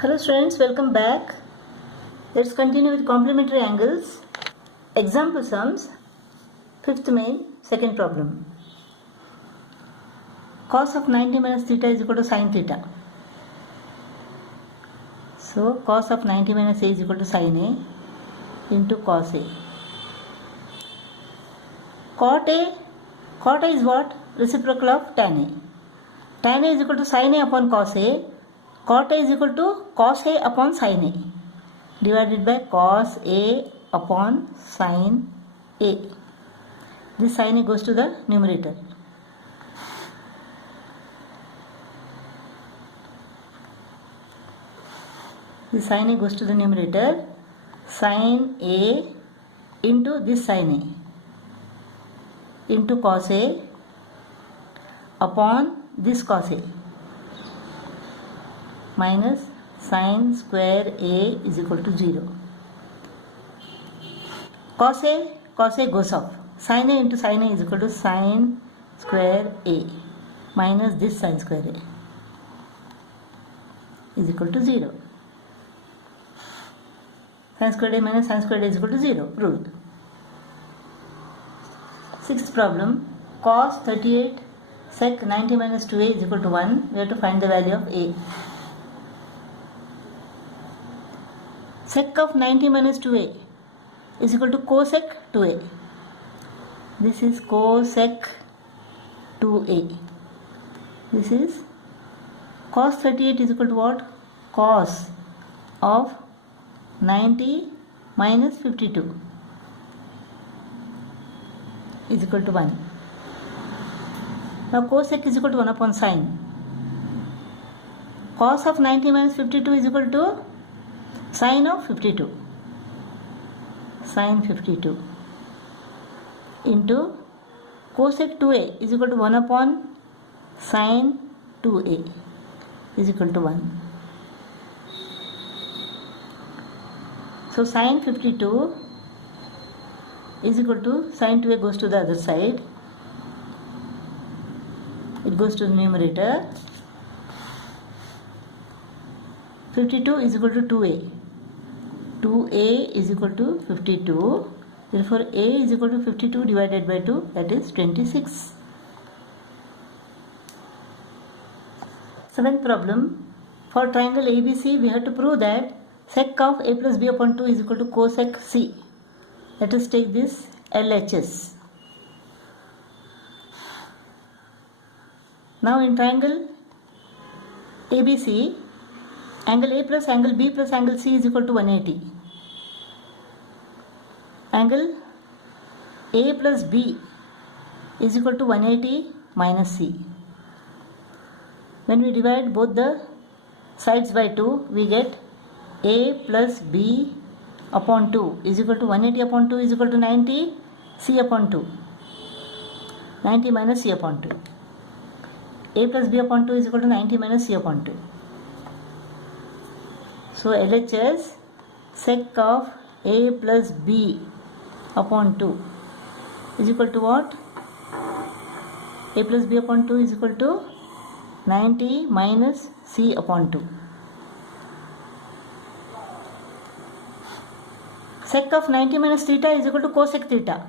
Hello students, welcome back. Let's continue with complementary angles. Example sums, 5th main, second problem. Cos of 90 minus theta is equal to sin theta. So cos of 90 minus A is equal to sin A into cos A. Cot A is what? Reciprocal of tan A. Tan A is equal to sin A upon cos A. Cot A is equal to cos A upon sin A divided by cos A upon sin A. This sin A goes to the numerator. This sin A goes to the numerator. Sin A into this sin A into cos A upon this cos A minus sin square A is equal to 0. Cos A goes off. Sin A into sin A is equal to sin square A minus this sin square A is equal to 0. Sin squared A minus sin squared A is equal to 0. Proved. Sixth problem. Cos 38 sec 90 minus 2A is equal to 1. We have to find the value of A. Sec of 90 minus 2A is equal to cosec 2A. This is cosec 2A. This is cos 38 is equal to what? Cos of 90 minus 52 is equal to 1. Now cosec is equal to 1 upon sin. Cos of 90 minus 52 is equal to sin of 52. Sin 52 into cosec 2A is equal to 1 upon sin 2A is equal to 1. So sin 52 is equal to sin 2A goes to the other side. It goes to the numerator. 52 is equal to 2A. 2A is equal to 52. Therefore, A is equal to 52 divided by 2, that is 26. Seventh problem. For triangle ABC, we have to prove that sec of A plus B upon 2 is equal to cosec C. Let us take this LHS. Now in triangle ABC, angle A plus angle B plus angle C is equal to 180. Angle A plus B is equal to 180 minus C. When we divide both the sides by 2, we get A plus B upon 2 is equal to 180 upon 2 is equal to 90 C upon 2. 90 minus C upon 2. A plus B upon 2 is equal to 90 minus C upon 2. So LHS sec of A plus B upon 2 is equal to what? A plus B upon 2 is equal to 90 minus C upon 2. Sec of 90 minus theta is equal to cosec theta.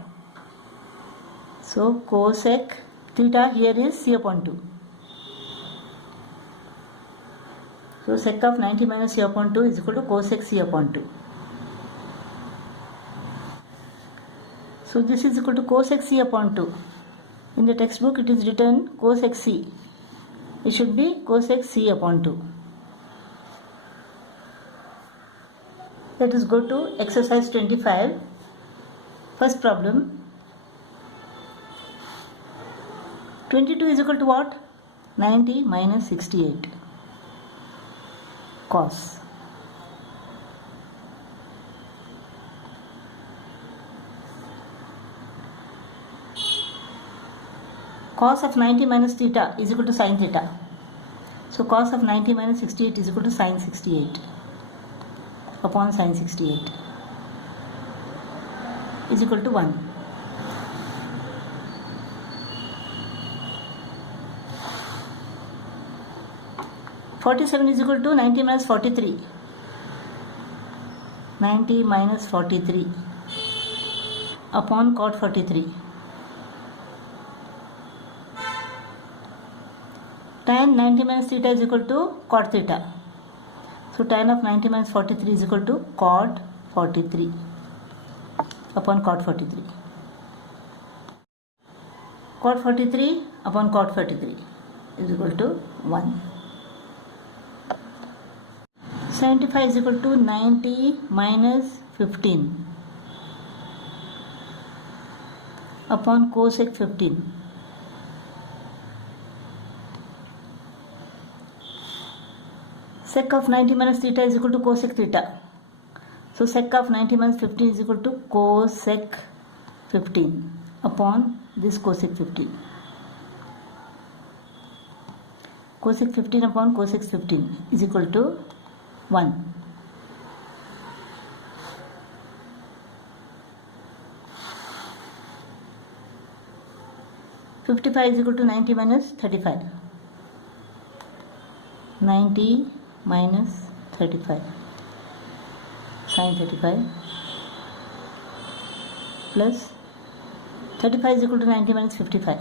So cosec theta here is C upon 2. So sec of 90 minus C upon 2 is equal to cosec C upon 2. So this is equal to cosec C upon 2. In the textbook it is written cosec C. It should be cosec C upon 2. Let us go to exercise 25. First problem. 22 is equal to what? 90 minus 68. Cos. Cos of 90 minus theta is equal to sin theta. So cos of 90 minus 68 is equal to sin 68 upon sin 68 is equal to 1. 47 is equal to 90 minus 43. 90 minus 43 upon cot 43. Tan 90 minus theta is equal to cot theta. So tan of 90 minus 43 is equal to cot 43 upon cot 43. Cot 43 upon cot 43 is equal to 1. 75 is equal to 90 minus 15 upon cosec 15. Sec of 90 minus theta is equal to cosec theta. So sec of 90 minus 15 is equal to cosec 15 upon this cosec 15. Cosec 15 upon cosec 15 is equal to 1. (55) is equal to 90 minus 35. 90 minus 35 sin 35 plus 35 is equal to 90 minus 55.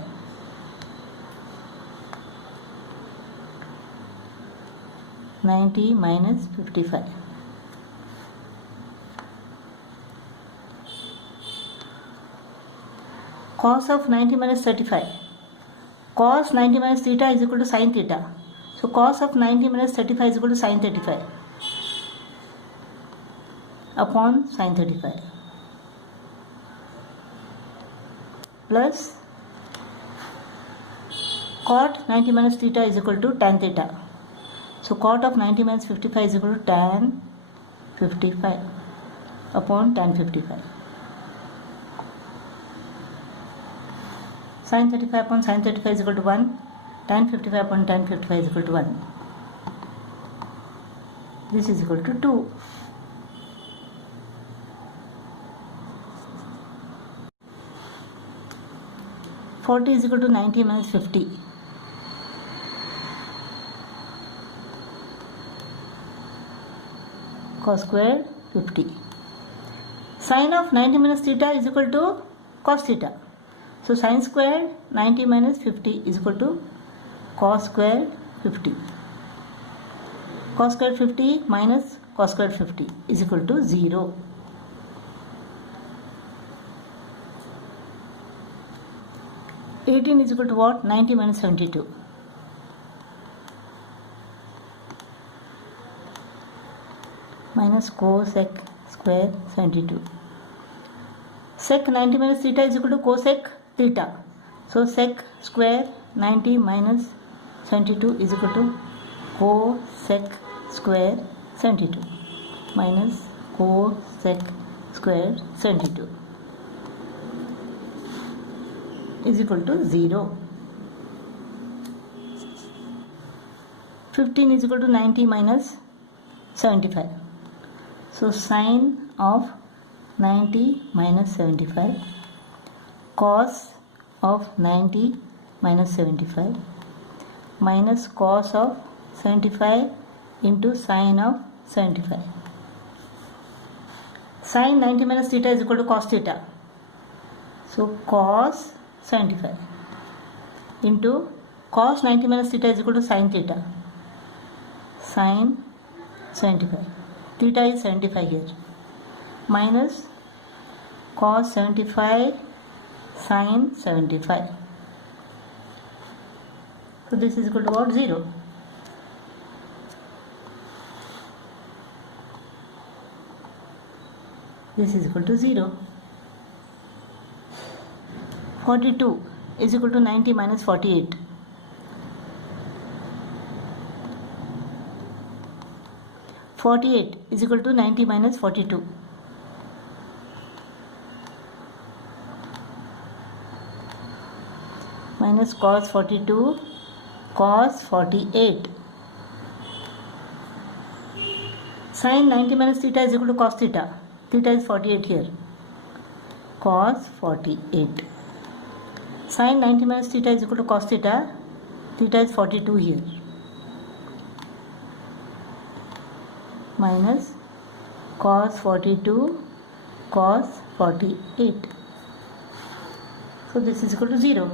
90 minus 55. Cos of 90 minus 35. Cos 90 minus theta is equal to sin theta. So cos of 90 minus 35 is equal to sin 35 upon sin 35 plus cot 90 minus theta is equal to tan theta. So cot of 90 minus 55 is equal to tan 55 upon tan 55. Sin 35 upon sin 35 is equal to 1. Tan 55 upon tan 55 is equal to 1. This is equal to 2. (40) is equal to 90 minus 50. Cos square 50. Sin of 90 minus theta is equal to cos theta. So sin square 90 minus 50 is equal to cos square 50. Cos square 50 minus cos square 50 is equal to 0. (18) is equal to what? 90 minus 72. Minus cosec square 72. Sec 90 minus theta is equal to cosec theta. So sec square 90 minus 72 is equal to cosec square 72 minus cosec square 72 is equal to 0. 15 is equal to 90 minus 75. So sine of 90 minus 75 cos of 90 minus 75 minus cos of 75 into sine of 75. Sine 90 minus theta is equal to cos theta. So cos 75 into cos 90 minus theta is equal to sin theta. Sin 75. Theta is 75 here. Minus cos 75 sin 75. So this is equal to what? 0. This is equal to 0. 42 is equal to 90 minus 48. (48) is equal to 90 minus 42. Minus cos 42 cos 48. Sin 90 minus theta is equal to cos theta. Theta is 48 here. Cos 48. Sin 90 minus theta is equal to cos theta. Theta is 42 here. minus cos 42 cos 48. So this is equal to 0.